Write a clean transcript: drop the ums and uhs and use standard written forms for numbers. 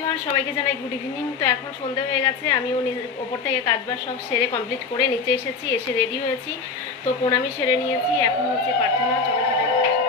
Everyone, সবাইকে জানাই good evening. তো এখন সন্ধ্যা হয়ে গেছে, আমিও ওপর থেকে কাজবাজ সব সেরে কমপ্লিট করে নিচে এসেছি, এসে রেডি হয়েছি। তো প্রণামী সেরে নিয়েছি, এখন হচ্ছে প্রার্থনা। চলে সেটা করবো।